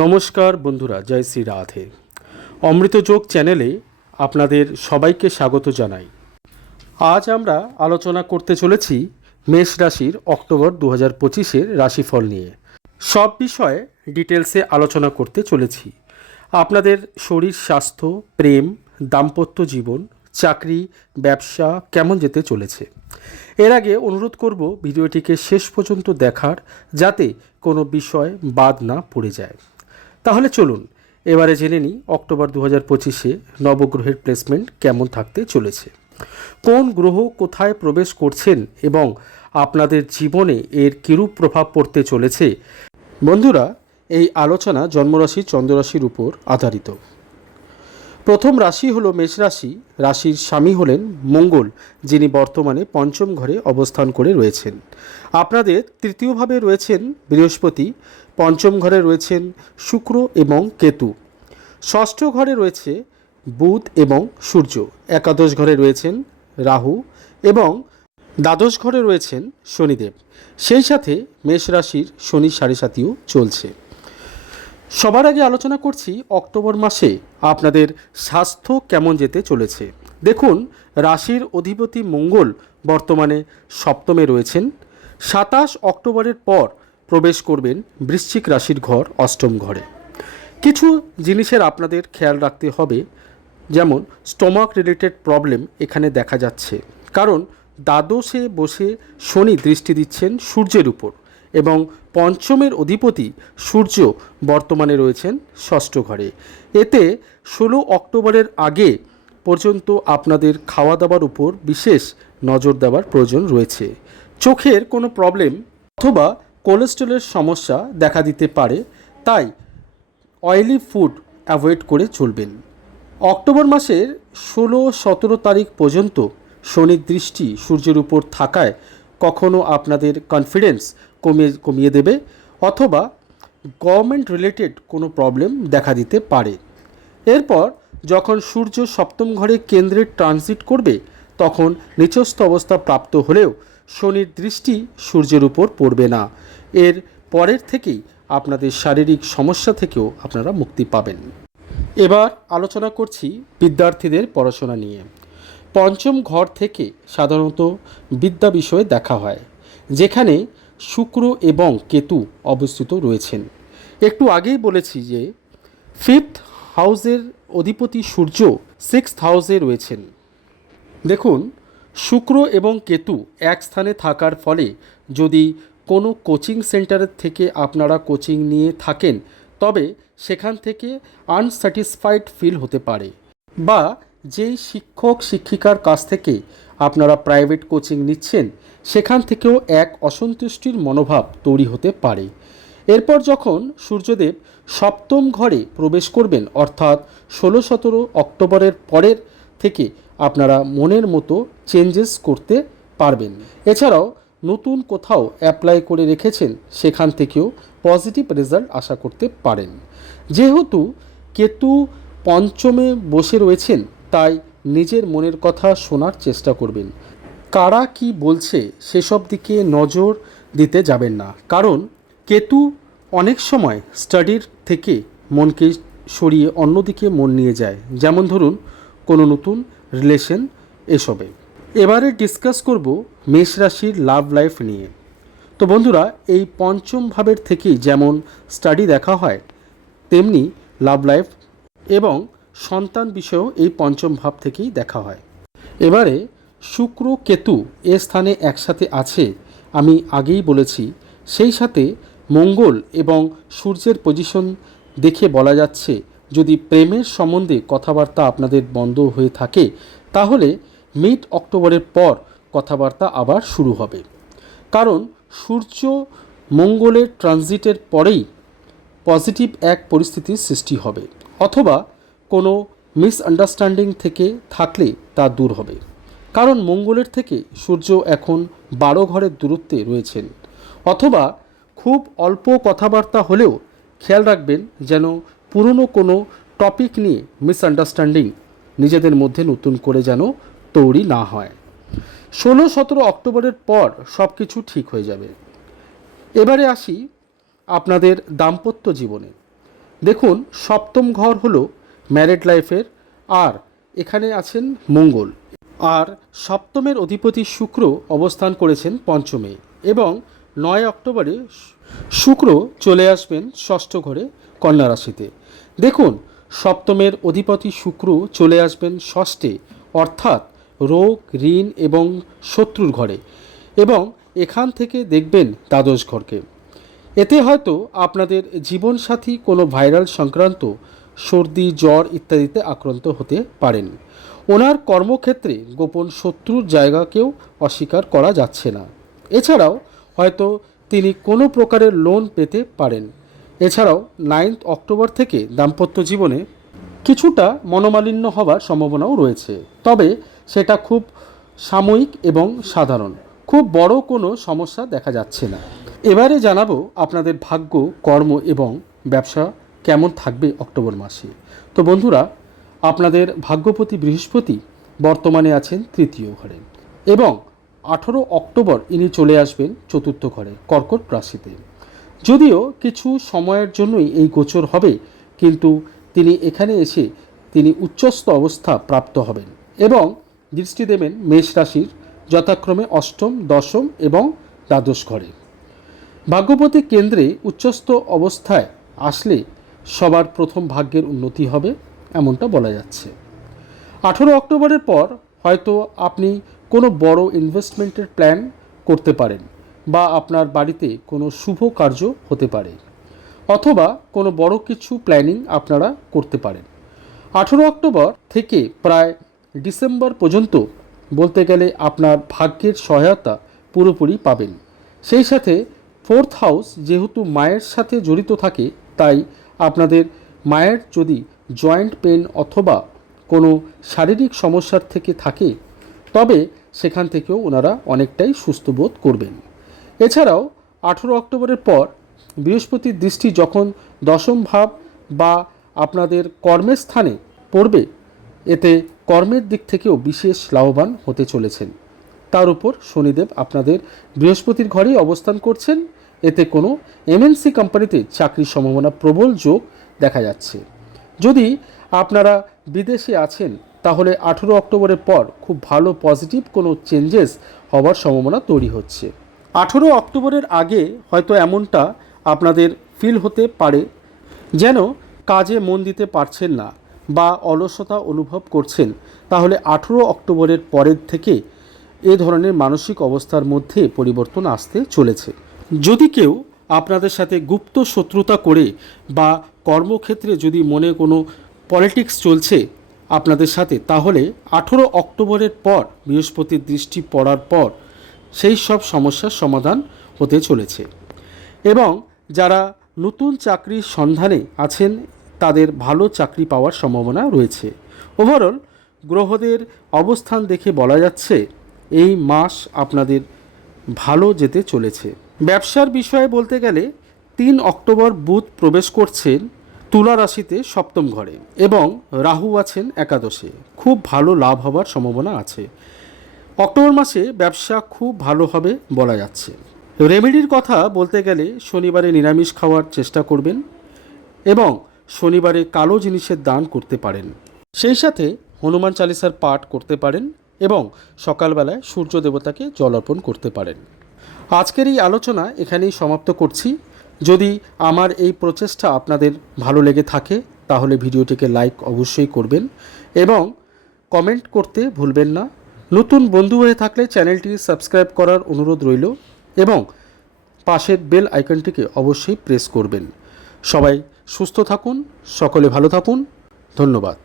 নমস্কার বন্ধুরা, জয় শ্রী রাধে। অমৃতযোগ চ্যানেলে আপনাদের সবাইকে স্বাগত জানাই। আজ আমরা আলোচনা করতে চলেছি মেষ রাশির অক্টোবর 2025-এর রাশিফল নিয়ে। সব বিষয়ে ডিটেলসে আলোচনা করতে চলেছি। আপনাদের শরীর স্বাস্থ্য, প্রেম, দাম্পত্য জীবন, চাকরি, ব্যবসা কেমন যেতে চলেছে। এর আগে অনুরোধ করব ভিডিওটিকে শেষ পর্যন্ত দেখার, যাতে কোনো বিষয় বাদ না পড়ে যায়। তাহলে চলুন এবারে জেনে নিই অক্টোবর 2025-এ নবগ্রহের প্লেসমেন্ট কেমন থাকতে চলেছে, কোন গ্রহ কোথায় প্রবেশ করছেন এবং আপনাদের জীবনে এর কিরূপ প্রভাব পড়তে চলেছে। বন্ধুরা, এই আলোচনা জন্মরাশি চন্দ্ররাশির উপর আধারিত। প্রথম রাশি হলো মেষ রাশি। রাশির স্বামী হলেন মঙ্গল, যিনি বর্তমানে পঞ্চম ঘরে অবস্থান করে রয়েছেন। আপনাদের তৃতীয়ভাবে রয়েছেন বৃহস্পতি, পঞ্চম ঘরে রয়েছেন শুক্র এবং কেতু, ষষ্ঠ ঘরে রয়েছে বুধ এবং সূর্য, একাদশ ঘরে রয়েছেন রাহু এবং দ্বাদশ ঘরে রয়েছেন শনিদেব। সেই সাথে মেষ রাশির শনি সাড়ে সাতিও চলছে। সবার আগে আলোচনা করছি অক্টোবর মাসে আপনাদের স্বাস্থ্য কেমন যেতে চলেছে। দেখুন, রাশির অধিপতি মঙ্গল বর্তমানে সপ্তমে রয়েছেন। 27 অক্টোবরের পর প্রবেশ করবেন বৃশ্চিক রাশির ঘর, অষ্টম ঘরে। কিছু জিনিসের আপনাদের খেয়াল রাখতে হবে, যেমন স্টোমাক রিলেটেড প্রবলেম এখানে দেখা যাচ্ছে, কারণ দ্বাদশে বসে শনি দৃষ্টি দিচ্ছেন সূর্যের উপর এবং পঞ্চমের অধিপতি সূর্য বর্তমানে রয়েছেন ষষ্ঠ ঘরে। এতে 16 অক্টোবরের আগে পর্যন্ত আপনাদের খাওয়া দাওয়ার উপর বিশেষ নজর দেওয়ার প্রয়োজন রয়েছে। চোখের কোনো প্রবলেম অথবা কোলেস্টেরলের সমস্যা দেখা দিতে পারে, তাই অয়েলি ফুড অ্যাভয়েড করে চলবেন। অক্টোবর মাসের 16-17 তারিখ পর্যন্ত শনির দৃষ্টি সূর্যের উপর থাকায় কখনো আপনাদের কনফিডেন্স কমিয়ে দেবে অথবা গভর্নমেন্ট রিলেটেড কোনো প্রবলেম দেখা দিতে পারে। এরপর যখন সূর্য সপ্তম ঘরে কেন্দ্রে ট্রানজিট করবে, তখন নিচস্থ অবস্থা প্রাপ্ত হলেও শনির দৃষ্টি সূর্যের উপর পড়বে না। এর পরের থেকেই আপনাদের শারীরিক সমস্যা থেকেও আপনারা মুক্তি পাবেন। এবার আলোচনা করছি বিদ্যার্থীদের পড়াশোনা নিয়ে। পঞ্চম ঘর থেকে সাধারণত বিদ্যা বিষয়ে দেখা হয়, যেখানে শুক্র এবং কেতু অবস্থিত রয়েছেন। একটু আগেই বলেছি যে ফিফথ হাউসের অধিপতি সূর্য সিক্সথ হাউসে রয়েছেন। দেখুন, শুক্র এবং কেতু এক স্থানে থাকার ফলে যদি কোনো কোচিং সেন্টারের থেকে আপনারা কোচিং নিয়ে থাকেন, তবে সেখান থেকে আনস্যাটিসফাইড ফিল হতে পারে, বা যেই শিক্ষক শিক্ষিকার কাছ থেকে আপনারা প্রাইভেট কোচিং নিচ্ছেন সেখান থেকেও এক অসন্তুষ্টির মনোভাব তৈরি হতে পারে। এরপর যখন সূর্যদেব সপ্তম ঘরে প্রবেশ করবেন, অর্থাৎ 16-17 অক্টোবরের পরের থেকে আপনারা মনের মতো চেঞ্জেস করতে পারবেন। এছাড়াও নতুন কোথাও অ্যাপ্লাই করে রেখেছেন, সেখান থেকেও পজিটিভ রেজাল্ট আশা করতে পারেন। যেহেতু কেতু পঞ্চমে বসে রয়েছেন, তাই নিজের মনের কথা শোনার চেষ্টা করবেন। কারা কি বলছে সেসব দিকে নজর দিতে যাবেন না, কারণ কেতু অনেক সময় স্টাডির থেকে মনকে সরিয়ে অন্যদিকে মন নিয়ে যায়, যেমন ধরুন কোনো নতুন রিলেশন এসবে। এবারে ডিসকাস করব মেষ রাশির লাভ লাইফ নিয়ে। তো বন্ধুরা, এই পঞ্চম ভাবের থেকেই যেমন স্টাডি দেখা হয়, তেমনি লাভ লাইফ এবং সন্তান বিষয়েও এই পঞ্চম ভাব থেকেই দেখা হয়। এবারে শুক্র কেতু এ স্থানে একসাথে আছে, আমি আগেই বলেছি। সেই সাথে মঙ্গল এবং সূর্যের পজিশন দেখে বলা যাচ্ছে, যদি প্রেমের সম্বন্ধে কথাবার্তা আপনাদের বন্ধ হয়ে থাকে, তাহলে মিড অক্টোবরের পর কথাবার্তা আবার শুরু হবে, কারণ সূর্য মঙ্গলের ট্রানজিটের পরেই পজিটিভ এক পরিস্থিতির সৃষ্টি হবে, অথবা কোনো মিসআন্ডারস্ট্যান্ডিং থেকে থাকলে তা দূর হবে, কারণ মঙ্গলের থেকে সূর্য এখন 12 ঘরের দূরত্বে রয়েছেন। অথবা খুব অল্প কথাবার্তা হলেও খেয়াল রাখবেন যেন পুরনো কোনো টপিক নিয়ে মিসআন্ডারস্ট্যান্ডিং নিজেদের মধ্যে নতুন করে যেন তৈরি না হয়। 16-17 অক্টোবরের পর সব কিছু ঠিক হয়ে যাবে। এবারে আসি আপনাদের দাম্পত্য জীবনে। দেখুন, সপ্তম ঘর হলো ম্যারিড লাইফের, আর এখানে আছেন মঙ্গল, আর সপ্তমের অধিপতি শুক্র অবস্থান করেছেন পঞ্চমে, এবং 9 অক্টোবরে শুক্র চলে আসবেন ষষ্ঠ ঘরে কন্যা রাশিতে। দেখুন, সপ্তমের অধিপতি শুক্র চলে আসবেন ষষ্ঠে, অর্থাৎ রোগ, ঋণ এবং শত্রুর ঘরে, এবং এখান থেকে দেখবেন দ্বাদশ ঘরকে। এতে হয়তো আপনাদের জীবনসাথী কোনো ভাইরাল সংক্রান্ত সর্দি, জ্বর ইত্যাদিতে আক্রান্ত হতে পারেন। ওনার কর্মক্ষেত্রে গোপন শত্রুর জায়গাকেও অস্বীকার করা যাচ্ছে না। এছাড়াও হয়তো তিনি কোনো প্রকারের লোন পেতে পারেন। এছাড়াও 9 অক্টোবর থেকে দাম্পত্য জীবনে কিছুটা মনোমালিন্য হওয়ার সম্ভাবনাও রয়েছে, তবে সেটা খুব সাময়িক এবং সাধারণ, খুব বড় কোনো সমস্যা দেখা যাচ্ছে না। এবারে জানাবো আপনাদের ভাগ্য, কর্ম এবং ব্যবসা কেমন থাকবে অক্টোবর মাসে। তো বন্ধুরা, আপনাদের ভাগ্যপতি বৃহস্পতি বর্তমানে আছেন তৃতীয় ঘরে, এবং 18 অক্টোবর ইনি চলে আসবেন চতুর্থ ঘরে কর্কট রাশিতে। যদিও কিছু সময়ের জন্যই এই গোচর হবে, কিন্তু তিনি এখানে এসে তিনি উচ্চস্থ অবস্থা প্রাপ্ত হবেন এবং দৃষ্টি দেবেন মেষ রাশির যথাক্রমে অষ্টম, দশম এবং দ্বাদশ ঘরে। ভাগ্যপতি কেন্দ্রে উচ্চস্থ অবস্থায় আসলে সবার প্রথম ভাগ্যের উন্নতি হবে, এমনটা বলা যাচ্ছে। 18 অক্টোবরের পর হয়তো আপনি কোনো বড় ইনভেস্টমেন্টের প্ল্যান করতে পারেন, বা আপনার বাড়িতে কোনো শুভ কার্য হতে পারে, অথবা কোনো বড় কিছু প্ল্যানিং আপনারা করতে পারেন। 18 অক্টোবর থেকে প্রায় ডিসেম্বর পর্যন্ত বলতে গেলে আপনার ভাগ্যের সহায়তা পুরোপুরি পাবেন। সেই সাথে 4th হাউস যেহেতু মায়ের সাথে জড়িত থাকে, তাই আপনাদের মায়ের যদি জয়েন্ট পেন অথবা কোনো শারীরিক সমস্যার থেকে থাকে, তবে সেখান থেকেও ওনারা অনেকটাই সুস্থ বোধ করবেন। এছাড়াও 18 অক্টোবরের পর বৃহস্পতির দৃষ্টি যখন দশম ভাব বা আপনাদের কর্মের স্থানে পড়বে, এতে কর্মের দিক থেকেও বিশেষ লাভবান হতে চলেছেন। তার উপর শনিদেব আপনাদের বৃহস্পতির ঘরেই অবস্থান করছেন, এতে কোনো এমএনসি কোম্পানিতে চাকরির সম্ভাবনা প্রবল যোগ দেখা যাচ্ছে। যদি আপনারা বিদেশে আছেন, তাহলে 18 অক্টোবরের পর খুব ভালো পজিটিভ কোনো চেঞ্জেস হওয়ার সম্ভাবনা তৈরি হচ্ছে। 18 অক্টোবরের আগে হয়তো এমনটা আপনাদের ফিল হতে পারে যেন কাজে মন দিতে পারছেন না বা অলসতা অনুভব করছেন, তাহলে 18 অক্টোবরের পরের থেকে এ ধরনের মানসিক অবস্থার মধ্যে পরিবর্তন আসতে চলেছে। যদি কেউ আপনাদের সাথে গুপ্ত শত্রুতা করে বা কর্মক্ষেত্রে যদি মনে কোনো পলিটিক্স চলছে আপনাদের সাথে, তাহলে 18 অক্টোবরের পর বৃহস্পতির দৃষ্টি পড়ার পর সেই সব সমস্যার সমাধান হতে চলেছে। এবং যারা নতুন চাকরির সন্ধানে আছেন, তাদের ভালো চাকরি পাওয়ার সম্ভাবনা রয়েছে। ওভারঅল গ্রহদের অবস্থান দেখে বলা যাচ্ছে এই মাস আপনাদের ভালো যেতে চলেছে। ব্যবসার বিষয়ে বলতে গেলে 3 অক্টোবর বুধ প্রবেশ করছেন তুলা রাশিতে সপ্তম ঘরে, এবং রাহু আছেন একাদশে। খুব ভালো লাভ হওয়ার সম্ভাবনা আছে। অক্টোবর মাসে ব্যবসা খুব ভালো হবে বলা যাচ্ছে। রেমেডির কথা বলতে গেলে শনিবারে নিরামিষ খাওয়ার চেষ্টা করবেন এবং শনিবারে কালো জিনিসের দান করতে পারেন। সেই সাথে হনুমান চালিসার পাঠ করতে পারেন এবং সকালবেলায় সূর্য দেবতাকে জল অর্পণ করতে পারেন। আজকের এই আলোচনা এখানেই সমাপ্ত করছি। যদি আমার এই প্রচেষ্টা আপনাদের ভালো লেগে থাকে, তাহলে ভিডিওটিকে লাইক অবশ্যই করবেন এবং কমেন্ট করতে ভুলবেন না। নতুন বন্ধু হয়ে থাকলে চ্যানেলটি সাবস্ক্রাইব করার অনুরোধ রইল এবং পাশের বেল আইকনটিকে অবশ্যই প্রেস করবেন। সবাই সুস্থ থাকুন, সকলে ভালো থাকুন। ধন্যবাদ।